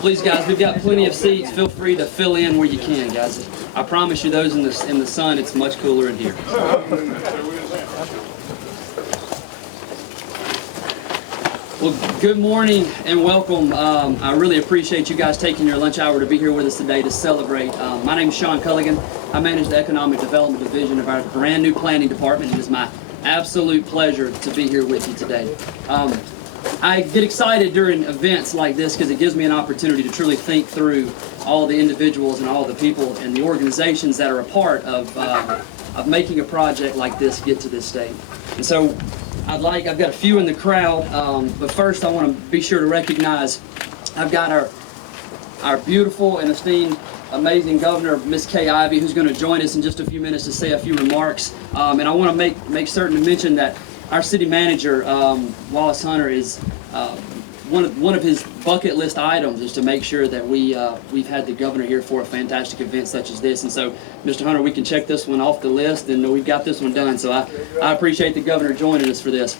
Please, guys, we've got plenty of seats. Feel free to fill in where you can, guys. I promise you, those in the sun, it's much cooler in here. Well, good morning and welcome. I really appreciate you guys taking your lunch hour to be here with us today to celebrate. My name is Sean Culligan. I manage the Economic Development Division of our brand new planning department. It is my absolute pleasure to be here with you today. I get excited during events like this because it gives me an opportunity to truly think through all the individuals and all the people and the organizations that are a part of making a project like this get to this state. And so I've got a few in the crowd, but first I want to be sure to recognize I've got our beautiful and esteemed, amazing Governor, Miss Kay Ivey, who's going to join us in just a few minutes to say a few remarks. And I want to make certain to mention that our city manager, Wallace Hunter, is one of his bucket list items is to make sure that we've had the governor here for a fantastic event such as this. And so, Mr. Hunter, we can check this one off the list, and we've got this one done. So I appreciate the governor joining us for this.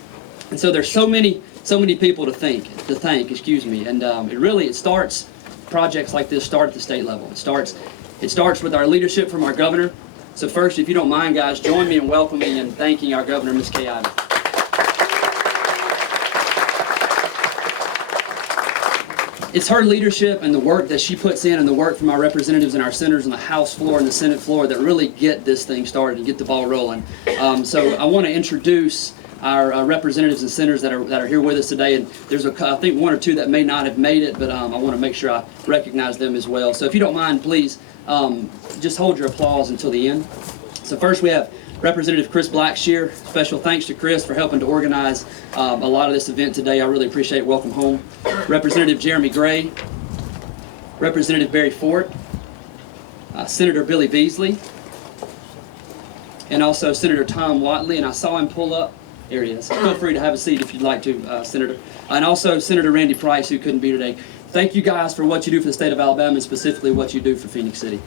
And so there's so many people to thank. And it starts. Projects like this start at the state level. It starts with our leadership from our governor. So first, if you don't mind, guys, join me in welcoming and thanking our governor, Ms. Kay Ivey. It's her leadership and the work that she puts in and the work from our representatives and our senators on the House floor and the Senate floor that really get this thing started and get the ball rolling. So I want to introduce our representatives and senators that are here with us today, and there's I think one or two that may not have made it, but I want to make sure I recognize them as well. So if you don't mind, please just hold your applause until the end. So first we have Representative Chris Blackshear. Special thanks to Chris for helping to organize a lot of this event today. I really appreciate it. Welcome home. Representative Jeremy Gray, Representative Barry Fort, Senator Billy Beasley, and also Senator Tom Watley, and I saw him pull up. There he is. Feel free to have a seat if you'd like to, Senator. And also Senator Randy Price, who couldn't be here today. Thank you guys for what you do for the state of Alabama and specifically what you do for Phenix City.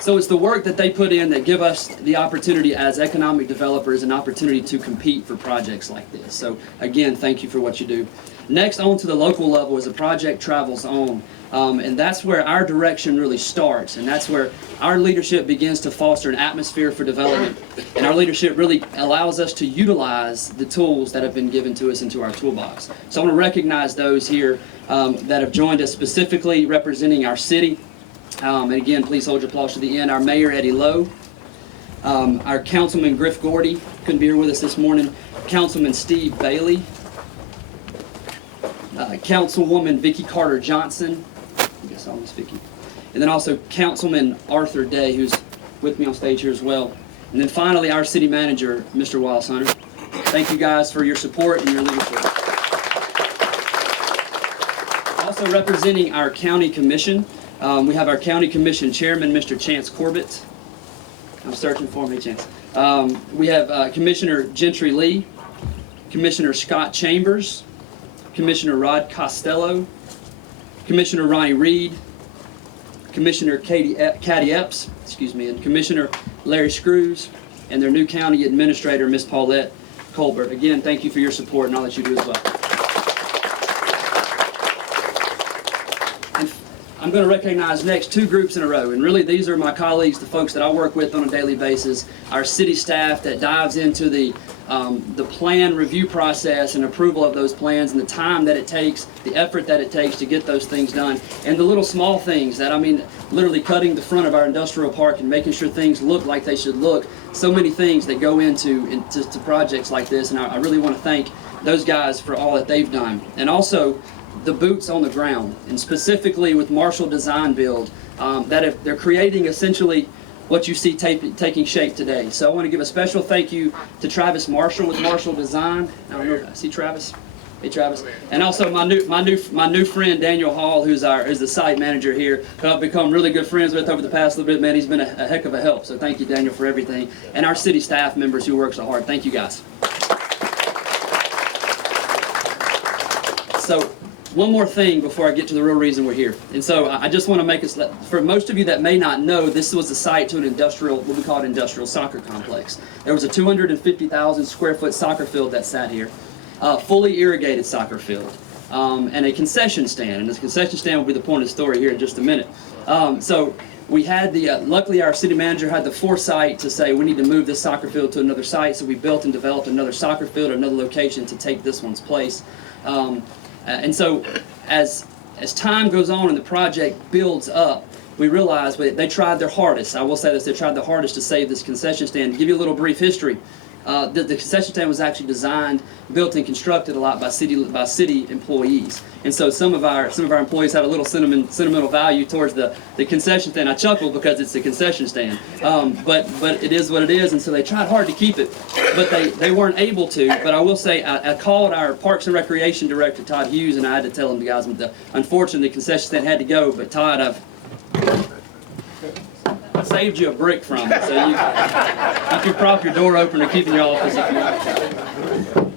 So it's the work that they put in that give us the opportunity as economic developers an opportunity to compete for projects like this. So again, thank you for what you do. Next, on to the local level as the project travels on. And that's where our direction really starts, and that's where our leadership begins to foster an atmosphere for development, and our leadership really allows us to utilize the tools that have been given to us into our toolbox. So I want to recognize those here that have joined us, specifically representing our city. And again, please hold your applause to the end. Our Mayor, Eddie Lowe, our Councilman, Griff Gordy, couldn't be here with us this morning, Councilman Steve Bailey, Councilwoman Vicki Carter Johnson, I guess I miss Vicki, and then also Councilman Arthur Day, who's with me on stage here as well. And then finally, our city manager, Mr. Wallace Hunter. Thank you guys for your support and your leadership. Also representing our county commission, we have our county commission chairman, Mr. Chance Corbett. I'm searching for him. Hey, Chance. We have Commissioner Gentry Lee, Commissioner Scott Chambers, Commissioner Rod Costello, Commissioner Ronnie Reed, Commissioner Caddy Epps, and Commissioner Larry Screws, and their new county administrator, Miss Paulette Colbert. Again, thank you for your support and all that you do as well. And I'm going to recognize next two groups in a row, and really these are my colleagues, the folks that I work with on a daily basis, our city staff that dives into the plan review process and approval of those plans and the time that it takes, the effort that it takes to get those things done, and the little small things that, literally cutting the front of our industrial park and making sure things look like they should look. So many things that go into projects like this, and I really want to thank those guys for all that they've done. And also the boots on the ground, and specifically with Marshall Design Build, they're creating essentially what you see taking shape today. So I want to give a special thank you to Travis Marshall with Marshall Design. I don't know if I see Travis. Hey Travis. And also my new friend Daniel Hall, who's the site manager here, who I've become really good friends with over the past little bit. Man, he's been a heck of a help. So thank you, Daniel, for everything. And our city staff members who work so hard. Thank you guys. So one more thing before I get to the real reason we're here. And so I just want to make us, for most of you that may not know, this was the site to an industrial, what we call an industrial soccer complex. There was a 250,000 square foot soccer field that sat here, fully irrigated soccer field, and a concession stand. And this concession stand will be the point of the story here in just a minute. So we had luckily our city manager had the foresight to say we need to move this soccer field to another site, so we built and developed another soccer field at another location to take this one's place. And so as time goes on and the project builds up, we realize they tried their hardest. I will say this, they tried their hardest to save this concession stand. To give you a little brief history, the concession stand was actually designed, built and constructed a lot by city employees. And so some of our employees had a little sentimental value towards the concession stand. I chuckle because it's the concession stand, but it is what it is. And so they tried hard to keep it, but they weren't able to. But I will say I called our Parks and Recreation Director Todd Hughes, and I had to tell him, the guys, unfortunately the concession stand had to go. But Todd, I saved you a brick from it, so you can prop your door open or keep in your office if you want.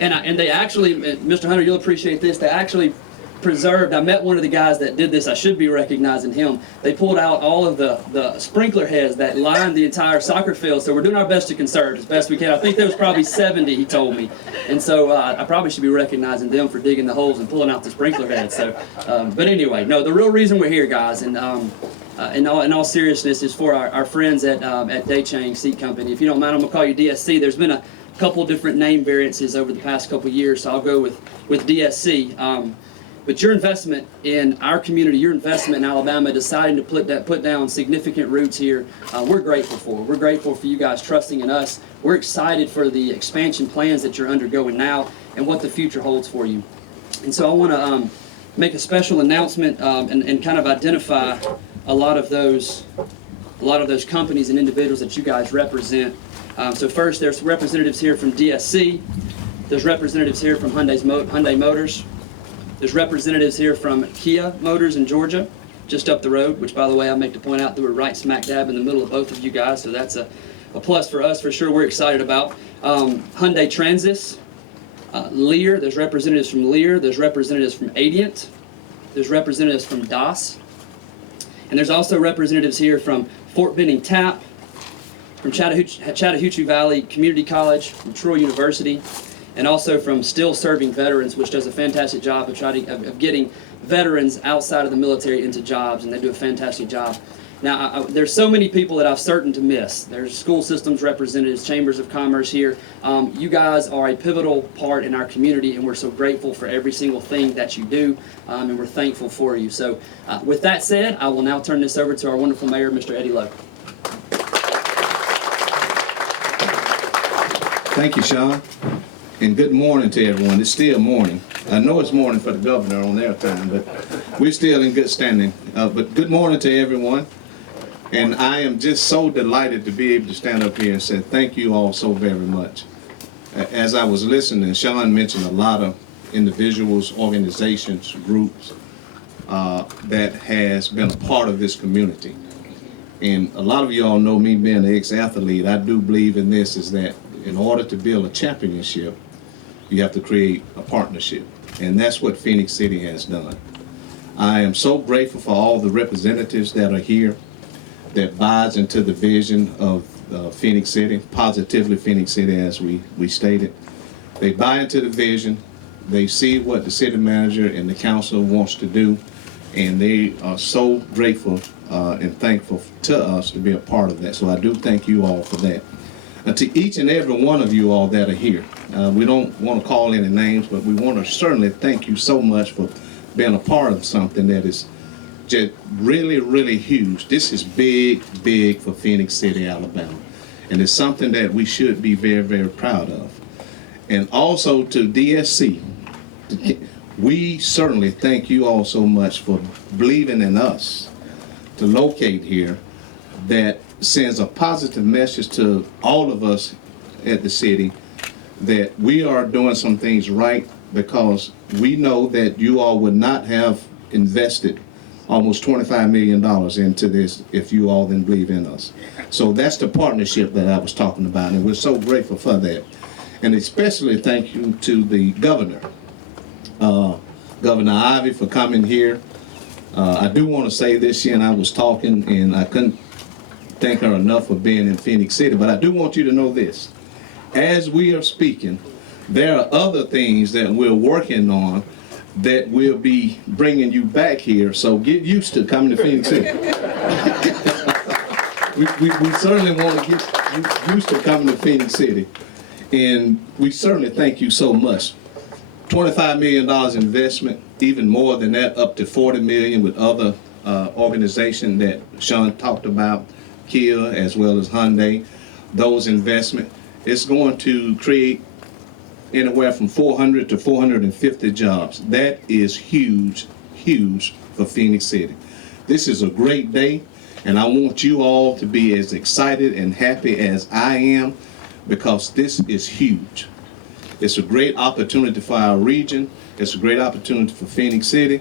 And they actually, Mr. Hunter, you'll appreciate this, they actually preserved, I met one of the guys that did this, I should be recognizing him. They pulled out all of the sprinkler heads that lined the entire soccer field, so we're doing our best to conserve as best we can. I think there was probably 70, he told me. And so I probably should be recognizing them for digging the holes and pulling out the sprinkler heads. So, but anyway, no, the real reason we're here, guys, and in all seriousness, is for our friends at Daechang Seat Company. If you don't mind, I'm going to call you DSC. There's been a couple different name variances over the past couple years, so I'll go with DSC. But your investment in our community, your investment in Alabama, deciding to put down significant roots here, we're grateful for. We're grateful for you guys trusting in us. We're excited for the expansion plans that you're undergoing now and what the future holds for you. And so I want to make a special announcement and kind of identify a lot of those companies and individuals that you guys represent. So first, there's representatives here from DSC. There's representatives here from Hyundai Motors. There's representatives here from Kia Motors in Georgia, just up the road, which, by the way, I make to point out that we're right smack dab in the middle of both of you guys, so that's a plus for us for sure. We're excited about Hyundai Transys, Lear. There's representatives from Lear. There's representatives from Adient. There's representatives from DAS. And there's also representatives here from Fort Benning TAP, from Chattahoochee Valley Community College, from Troy University, and also from Still Serving Veterans, which does a fantastic job of getting veterans outside of the military into jobs, and they do a fantastic job. Now, there's so many people that I've certain to miss. There's school systems representatives, chambers of commerce here. You guys are a pivotal part in our community, and we're so grateful for every single thing that you do, and we're thankful for you. So with that said, I will now turn this over to our wonderful mayor, Mr. Eddie Lowe. Thank you, Sean, and good morning to everyone. It's still morning. I know it's morning for the governor on their time, but we're still in good standing. But good morning to everyone. And I am just so delighted to be able to stand up here and say thank you all so very much. As I was listening, Sean mentioned a lot of individuals, organizations, groups that has been a part of this community. And a lot of you all know me being an ex-athlete. I do believe in this, is that in order to build a championship, you have to create a partnership. And that's what Phenix City has done. I am so grateful for all the representatives that are here that buys into the vision of Phenix City, positively Phenix City, as we stated. They buy into the vision, they see what the city manager and the council wants to do, and they are so grateful and thankful to us to be a part of that. So I do thank you all for that. To each and every one of you all that are here, we don't want to call any names, but we want to certainly thank you so much for being a part of something that is just really, really huge. This is big, big for Phenix City, Alabama. And it's something that we should be very, very proud of. And also to DSC, we certainly thank you all so much for believing in us to locate here. That sends a positive message to all of us at the city that we are doing some things right, because we know that you all would not have invested almost $25 million into this if you all didn't believe in us. So that's the partnership that I was talking about, and we're so grateful for that. And especially thank you to the governor. Governor Ivey for coming here. I do want to say this year, and I was talking, and I couldn't thank her enough for being in Phenix City, but I do want you to know this. As we are speaking, there are other things that we're working on that will be bringing you back here, so get used to coming to Phenix City. we certainly want to get used to coming to Phenix City, and we certainly thank you so much. $25 million investment, even more than that, up to $40 million with other organizations that Sean talked about, Kia as well as Hyundai. Those investments, it's going to create anywhere from 400 to 450 jobs. That is huge, huge for Phenix City. This is a great day, and I want you all to be as excited and happy as I am, because this is huge. It's a great opportunity for our region. It's a great opportunity for Phenix City,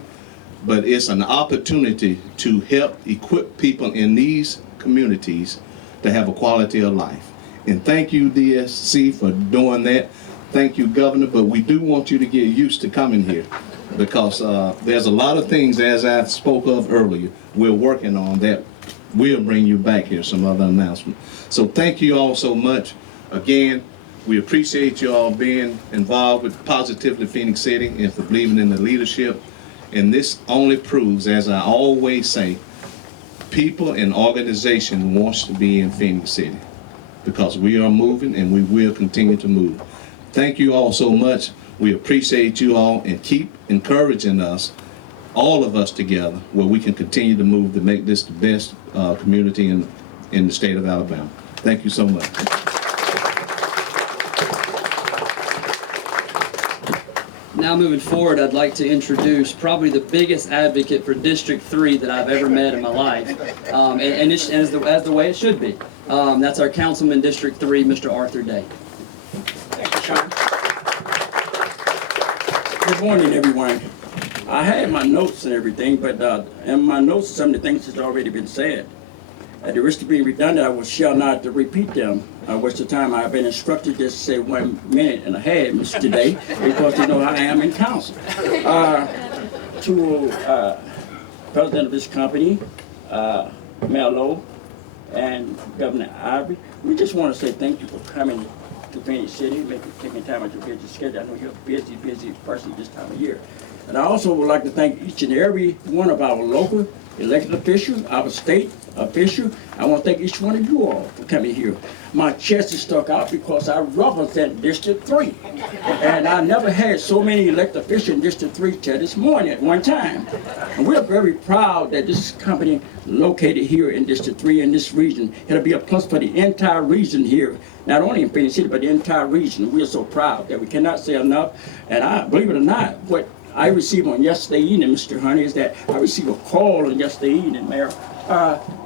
but it's an opportunity to help equip people in these communities to have a quality of life. And thank you, DSC, for doing that. Thank you, Governor, but we do want you to get used to coming here, because there's a lot of things, as I spoke of earlier, we're working on that will bring you back here, some other announcements. So thank you all so much. Again, we appreciate you all being involved with Positively Phenix City and for believing in the leadership. And this only proves, as I always say, people and organization wants to be in Phenix City, because we are moving and we will continue to move. Thank you all so much. We appreciate you all, and keep encouraging us, all of us together, where we can continue to move to make this the best community in the state of Alabama. Thank you so much. Now moving forward, I'd like to introduce probably the biggest advocate for District 3 that I've ever met in my life, and it's as the way it should be. That's our Councilman District 3, Mr. Arthur Day. Thank you, Sean. Good morning, everyone. I had my notes and everything, but in my notes, some of the things has already been said. At the risk of being redundant, I shall not repeat them. Waste of time. I've been instructed just to say 1 minute and a half, Mr. Day, because you know how I am in council. To President of this company, Mayoral, and Governor Ivey, we just want to say thank you for coming to Phenix City, taking time out of your busy schedule. I know you're a busy person this time of year. And I also would like to thank each and every one of our local elected officials, our state official. I want to thank each one of you all for coming here. My chest is stuck out because I represent District 3. And I never had so many elected officials in District 3 till this morning at one time. And we're very proud that this company located here in District 3 in this region. It'll be a plus for the entire region here, not only in Phenix City, but the entire region. We're so proud that we cannot say enough. And I, believe it or not, what I received on yesterday evening, Mr. Honey, is that I received a call on yesterday evening, Mayor.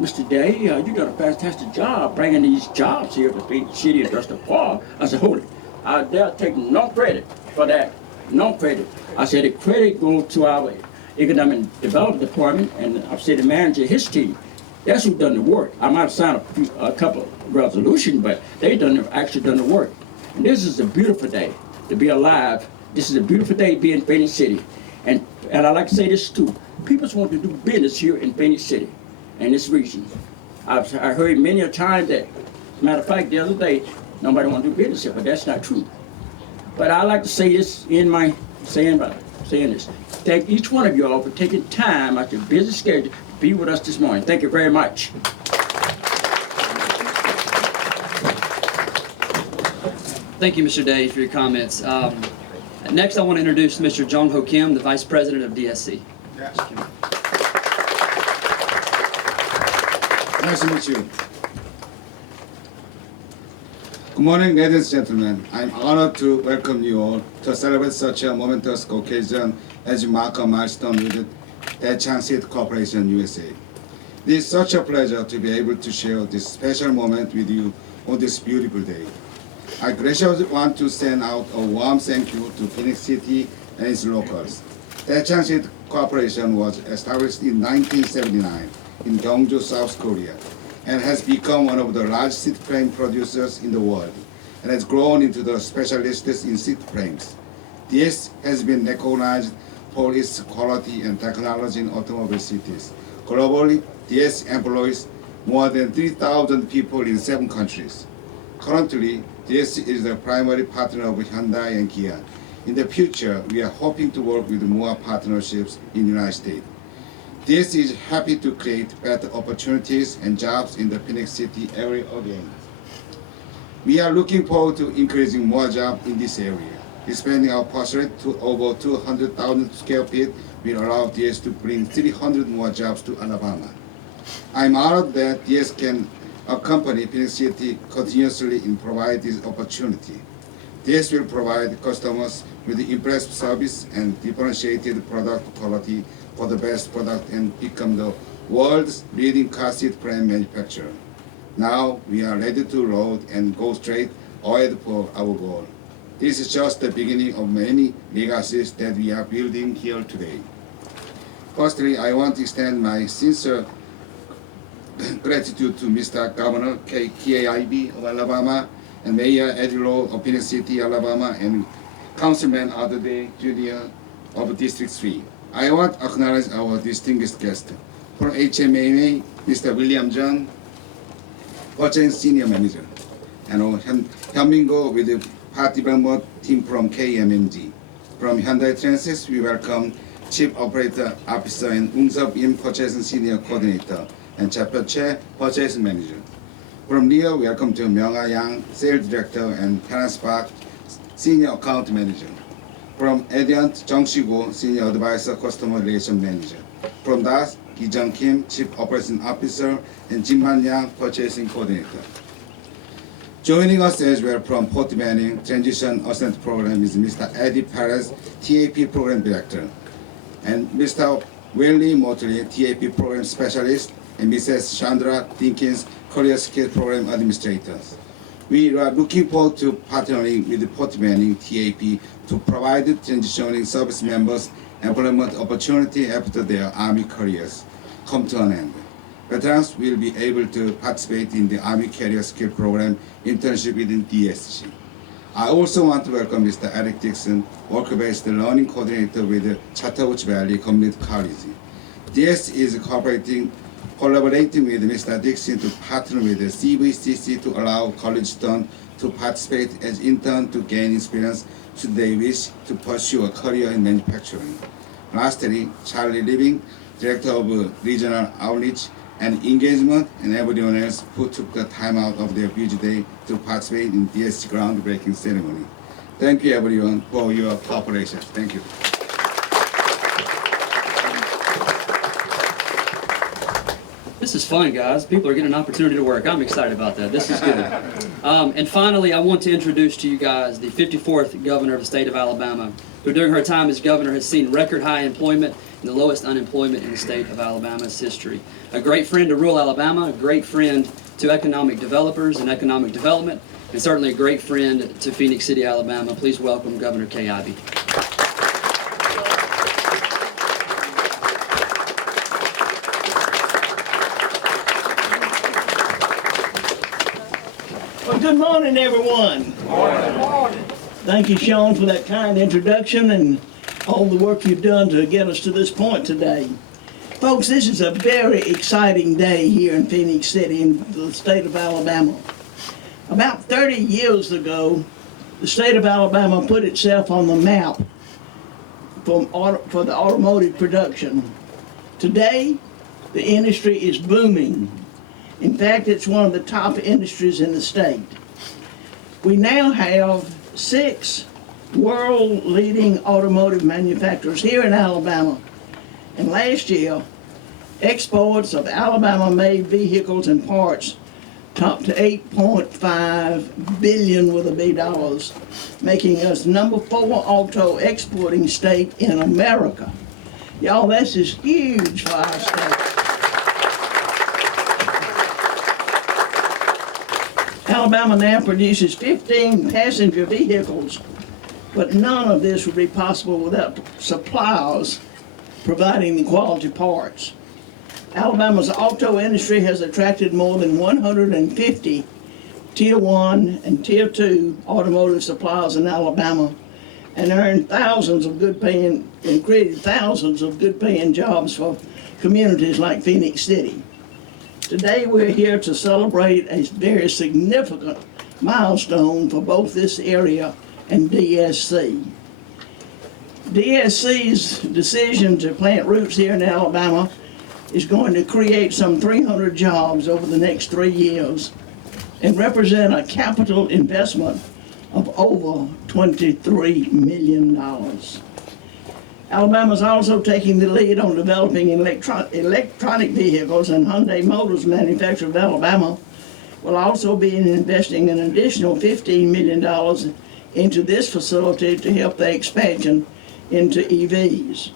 Mr. Day, you done a fantastic job bringing these jobs here to Phenix City Industrial Park. I said, hold it. I dare take no credit for that. No credit. I said the credit goes to our Economic Development Department and our city manager, his team. That's who done the work. I might have signed a couple of resolutions, but they actually done the work. And this is a beautiful day to be alive. This is a beautiful day to be in Phenix City. And I like to say this too. People want to do business here in Phenix City and this region. I heard many a time that, as a matter of fact, the other day, nobody want to do business here, but that's not true. But I like to say this in my saying this. Thank each one of you all for taking time out your busy schedule to be with us this morning. Thank you very much. Thank you, Mr. Day, for your comments. Next, I want to introduce Mr. Jong Ho Kim, the Vice President of DSC. Yes. Nice to meet you. Good morning, ladies and gentlemen. I'm honored to welcome you all to celebrate such a momentous occasion as you mark a milestone with Daechang Seat Corporation USA. It is such a pleasure to be able to share this special moment with you on this beautiful day. I graciously want to send out a warm thank you to Phenix City and its locals. Daechang Seat Corporation was established in 1979 in Gyeongju, South Korea, and has become one of the largest seat frame producers in the world, and has grown into the specialists in seat frames. This has been recognized for its quality and technology in automobile cities. Globally, DS employs more than 3,000 people in 7 countries. Currently, DS is the primary partner of Hyundai and Kia. In the future, we are hoping to work with more partnerships in the United States. DS is happy to create better opportunities and jobs in the Phenix City area again. We are looking forward to increasing more jobs in this area. Expanding our facility to over 200,000 square feet will allow DS to bring 300 more jobs to Alabama. I'm honored that DS can accompany Phenix City continuously in provide this opportunity. DS will provide customers with impressive service and differentiated product quality for the best product and become the world's leading car seat frame manufacturer. Now we are ready to load and go straight ahead for our goal. This is just the beginning of many legacies that we are building here today. Firstly, I want to extend my sincere gratitude to Mr. Governor Kay Ivey of Alabama and Mayor Eddie Lowe of Phenix City, Alabama, and Councilman Day Jr. of District 3. I want to acknowledge our distinguished guest. From HMAA, Mr. William John, Daechang Senior Manager, and Hyunmingo with the party member team from KMNG. From Hyundai Transit, we welcome Chief Operator Officer and Ung-Sub Im Purchasing Senior Coordinator and Chapter Chair Purchasing Manager. From Leo, welcome to Myung-Ah Yang, Sales Director and Terence Park, Senior Account Manager. From Ediant, Jung Shi-go, Senior Advisor Customer Relations Manager. From DAS, Ki-jung Kim, Chief Operating Officer, and Jin-man Yang, Purchasing Coordinator. Joining us as well from Port Manning Transition Assistance Program is Mr. Eddie Perez, TAP Program Director, and Mr. Willie Motley, TAP Program Specialist, and Mrs. Chandra Dinkins, Career Skills Program Administrators. We are looking forward to partnering with the Port Manning TAP to provide transitioning service members employment opportunity after their Army careers come to an end. Veterans will be able to participate in the Army Career Skill Program internship within DSC. I also want to welcome Mr. Eric Dixon, work-based learning coordinator with the Chattahoochee Valley Community College. DS is collaborating with Mr. Dixon to partner with the CVCC to allow college students to participate as interns to gain experience should they wish to pursue a career in manufacturing. Lastly, Charlie Living, Director of Regional Outreach and Engagement, and everyone else who took the time out of their busy day to participate in DSC groundbreaking ceremony. Thank you everyone for your cooperation. Thank you. This is fun, guys. People are getting an opportunity to work. I'm excited about that. This is good. And finally, I want to introduce to you guys the 54th governor of the state of Alabama, who during her time as governor has seen record high employment and the lowest unemployment in the state of Alabama's history. A great friend to rural Alabama, a great friend to economic developers and economic development, and certainly a great friend to Phenix City, Alabama. Please welcome Governor Kay Ivey. Well, good morning, everyone. Good morning. Thank you, Sean, for that kind introduction and all the work you've done to get us to this point today. Folks, this is a very exciting day here in Phenix City in the state of Alabama. About 30 years ago, the state of Alabama put itself on the map for the automotive production. Today, the industry is booming. In fact, it's one of the top industries in the state. We now have 6 world-leading automotive manufacturers here in Alabama. And last year, exports of Alabama-made vehicles and parts topped to $8.5 billion with a B dollars, making us number 4 auto exporting state in America. Y'all, this is huge for our state. Alabama now produces 15 passenger vehicles, but none of this would be possible without suppliers providing the quality parts. Alabama's auto industry has attracted more than 150 Tier 1 and Tier 2 automotive suppliers in Alabama, and earned thousands of good-paying and created thousands of good-paying jobs for communities like Phenix City. Today we're here to celebrate a very significant milestone for both this area and DSC. DSC's decision to plant roots here in Alabama is going to create some 300 jobs over the next 3 years and represent a capital investment of over $23 million. Alabama is also taking the lead on developing electronic vehicles, and Hyundai Motors, manufacturer of Alabama, will also be investing an additional $15 million into this facility to help the expansion into EVs.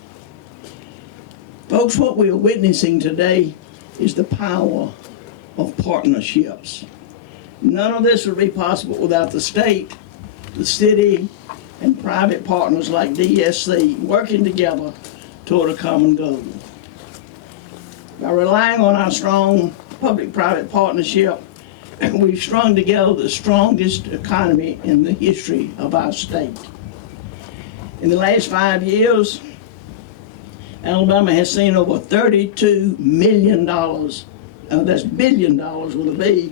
Folks, what we are witnessing today is the power of partnerships. None of this would be possible without the state, the city, and private partners like DSC working together toward a common goal. By relying on our strong public-private partnership, we've strung together the strongest economy in the history of our state. In the last 5 years, Alabama has seen over $32 million, that's billion dollars with a B,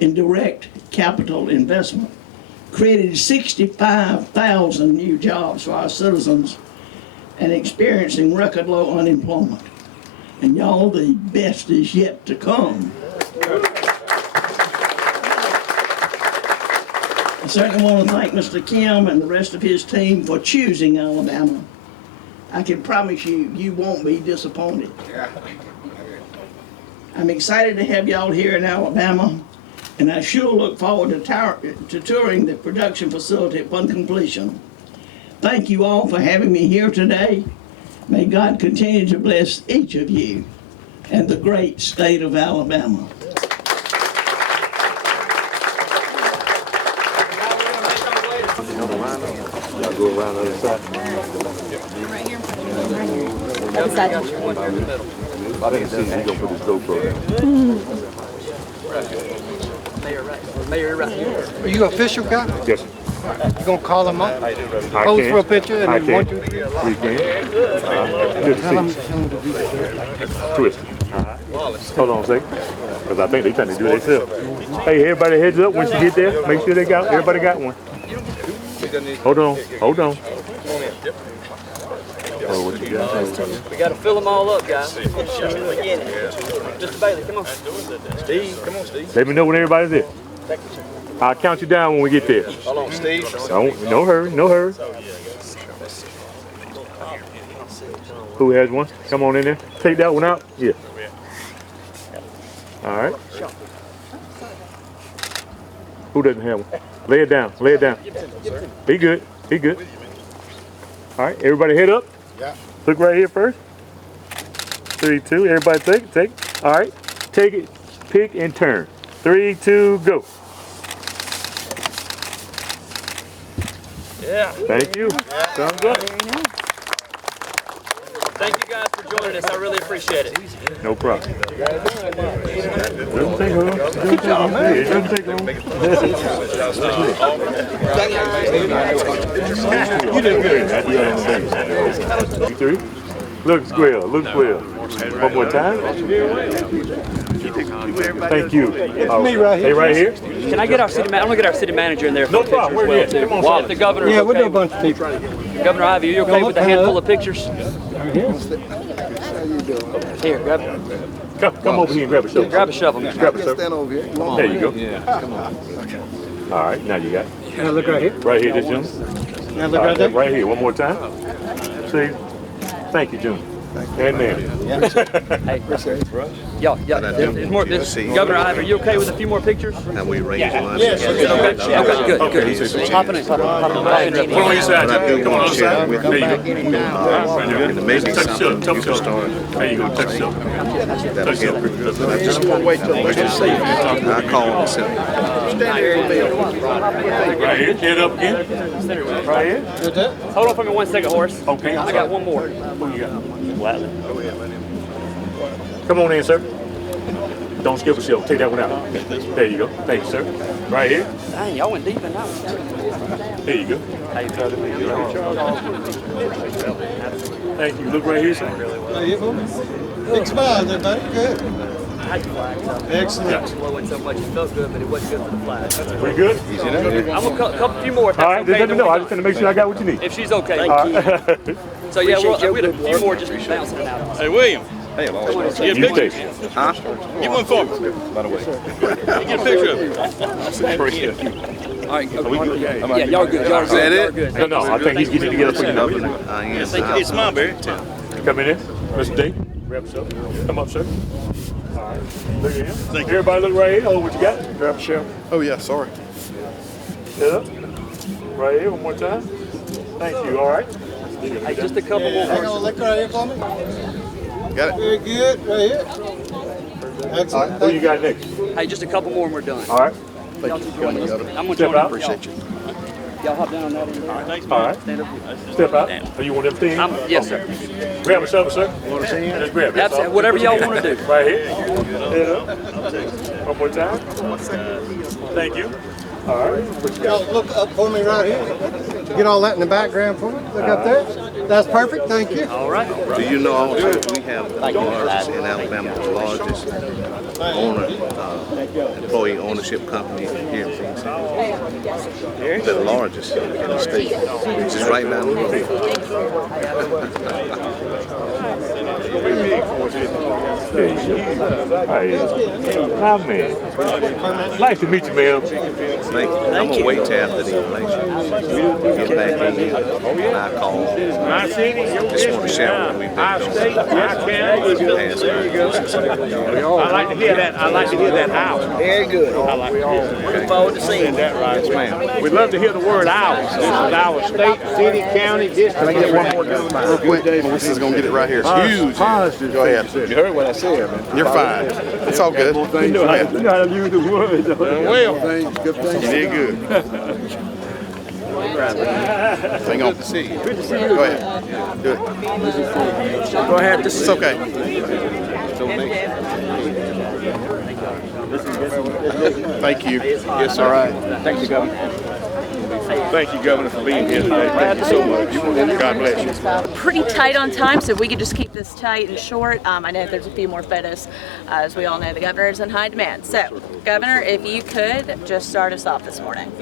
in direct capital investment, created 65,000 new jobs for our citizens, and experiencing record low unemployment. And y'all, the best is yet to come. I certainly want to thank Mr. Kim and the rest of his team for choosing Alabama. I can promise you, you won't be disappointed. I'm excited to have y'all here in Alabama, and I sure look forward to touring the production facility upon completion. Thank you all for having me here today. May God continue to bless each of you and the great state of Alabama. Go around the other side. Right here. Other side. I didn't see you gonna put this GoPro down. Mayor, right here. Are you an official guy? Yes. You gonna call him up? I Pose can. for a picture and I then can. 1, 2, 3. We can. Good to see you. Twist. Hold on a second. Because I think they're trying to do it themselves. Hey, everybody heads up once you get there. Make sure everybody got one. Hold on. Oh, what you got? We got to fill them all up, guys. Mr. Bailey, come on. Steve, come on, Steve. Let me know when everybody's there. I'll count you down when we get there. Hold on, Steve. No hurry, no hurry. Who has one? Come on in there. Take that one out. Yeah. All right. Who doesn't have one? Lay it down. Lay it down. Be good. Be good. All right. Everybody head up. Yeah. Look right here first. 3, 2. Everybody take. Take. All right. Take it. Pick and turn. 3, 2, go. Yeah. Thank you. Thumbs up. Thank you guys for joining us. I really appreciate it. No problem. Doesn't take long. Good job, man. It doesn't take long. You did good. 3. Look square. Look square. One more time. Thank you. Me right here. Hey, right here. Can I get our city manager? I'm gonna get our city manager in there for No a picture problem. as Where well, is too. it? Come on, Well, son. if the governor's Yeah, we'll do okay. a bunch of people. Governor Ivey, are you okay with a handful of pictures? Here, grab Come over here and grab a shovel. grab a shovel. Grab a shovel. There you go. All right. Now you got it. Now look right here. Right here, this gentleman. Now look All right there. right here. One more time. See? Thank you, Junior. And man. Hey, y'all, there's more. Governor Ivey, are you okay with a few more pictures? And we arrange lunch. Okay, good. Hop in. Come on inside. Come on inside. There you go. And maybe Touch something yourself. you can start. There you go. Touch yourself. That'll help. I just won't wait till they just say, I call them and say, Right here. Head up again. Right here. Hold on for me 1 second, Horace. Okay. I got one more. Who you got? Come on in, sir. Don't skip a show. Take that one out. There you go. Thank you, sir. Right here. Dang, y'all went deep in that one. There you go. Thank you. Look right here, sir. Big smile there, buddy. Good. Excellent. Slowing so much, it felt good, but it wasn't good for the flag. We good? I'm gonna couple few more. If that's All right, just okay, let me know. I just want to make sure I got what you need. if she's okay. All right. So yeah, we had a few more just bouncing it out. Hey, William. Hey, hello. Get a You picture. take it. Huh? Get one for me. By the way. Get a picture of it. Appreciate it. All right, yeah, y'all good. Y'all Is that good. it? Y'all good. No, I think he's getting it together for you now. It's mine, Barry. Come in here. Mr. D. Grab yourself. Come up, sir. All right. Look at him. Everybody look right here. Oh, what you got? Grab a shell. Oh, yeah, sorry. Get up. Right here, one more time. Thank you. All right. Hey, just a couple more. Hang on, liquor right here for me. Got it? Very good. Right here. All Excellent. right. Who you got next? Hey, just a couple more and we're done. All right. Y'all two join us. I'm gonna Step join out. up. Appreciate you. Y'all hop down on that end there. All right. Stand up. Step out. Are you one of them things? Yes, sir. Grab yourself, sir. Just grab it. That's all. whatever y'all want to do. Right here. Head up. One more time. Thank you. All right. What you got? Y'all look up for me right here. Get all that in the background for me. Look up there. That's perfect. Thank you. All right. Do you know also we have the largest in Alabama, the largest employee ownership company here in Phenix City? The largest in the state, which is right down the road. Hey, hi, man. Nice to meet you, man. Thank you. I'm going to wait till after the election. Get back in here and I call. Just want to share what we've been doing. I like to hear that. I like to hear that owl. Very good. Looking forward to seeing that. Yes, ma'am. We'd love to hear the word owl. This is our state, city, county, district. Can I get one more real quick? Melissa's going to get it right here. It's huge. Go ahead. You heard what I said, man. You're fine. It's all good. You know how to use the word. Well, You did good. Hang on. See you. Go ahead. Do it. Go ahead. It's okay. Thank you. Yes, all right. thank you, Governor. Thank you, Governor, for being here today. Thank you so much. God bless you. Pretty tight on time, so if we could just keep this tight and short. I know there's a few more photos. As we all know, the governor is in high demand. So, Governor, if you could just start us off this morning.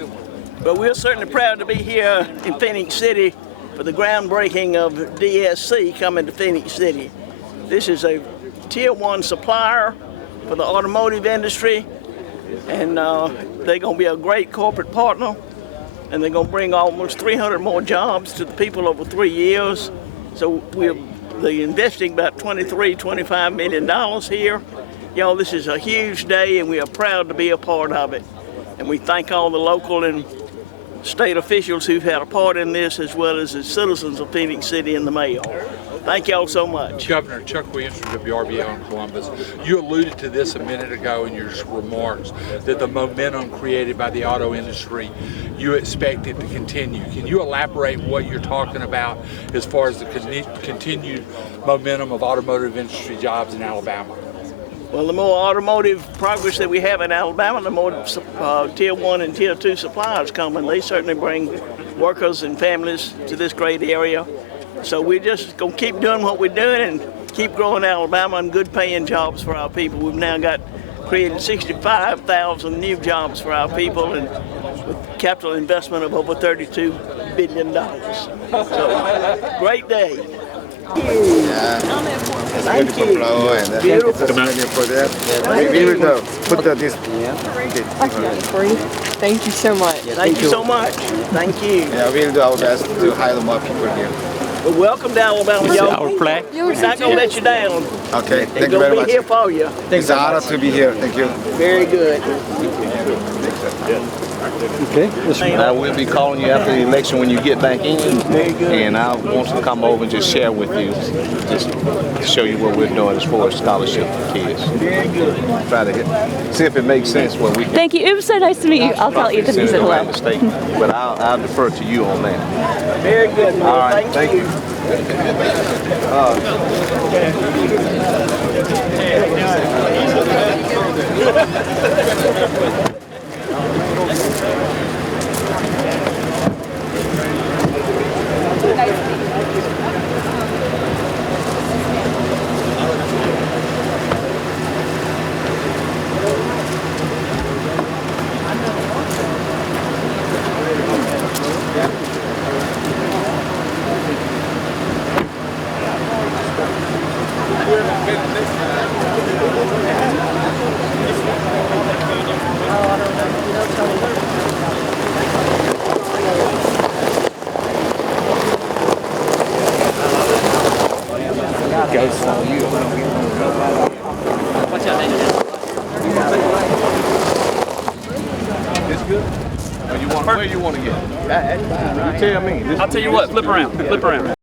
Well, we're certainly proud to be here in Phenix City for the groundbreaking of DSC coming to Phenix City. This is a tier 1 supplier for the automotive industry, and they're going to be a great corporate partner, and they're going to bring almost 300 more jobs to the people over 3 years. So they're investing about $25 million here. Y'all, this is a huge day, and we are proud to be a part of it. And we thank all the local and state officials who've had a part in this, as well as the citizens of Phenix City and the mayor. Thank y'all so much. Governor Chuck Williams from WRBO in Columbus, you alluded to this a minute ago in your remarks, that the momentum created by the auto industry, you expect it to continue. Can you elaborate what you're talking about as far as the continued momentum of automotive industry jobs in Alabama? Well, the more automotive progress that we have in Alabama, the more tier 1 and tier 2 suppliers come, and they certainly bring workers and families to this great area. So we're just going to keep doing what we're doing and keep growing Alabama and good paying jobs for our people. We've now created 65,000 new jobs for our people, and with capital investment of over $32 billion. So, great day. Thank you. Beautiful. For that. We will put this. Thank you so much. Thank you so much. Thank you. Yeah, we'll do our best to hire more people here. Well, welcome to Alabama, y'all. We're not going to let you down. Okay, thank you We're very going to much. be here for you. It's an honor to be here. Thank you. Very good. Okay. I will be calling you after the election when you get back in, and I want to come over and just share with you, just to show you what we're doing as far as scholarship for kids. Very good. Try to see if it makes sense what we can. Thank you. It was so nice to meet you. I'll tell Ethan you said hello. But I'll defer to you on that. Very good. All right, thank you. Where you want to get? You tell me. I'll tell you what, flip around.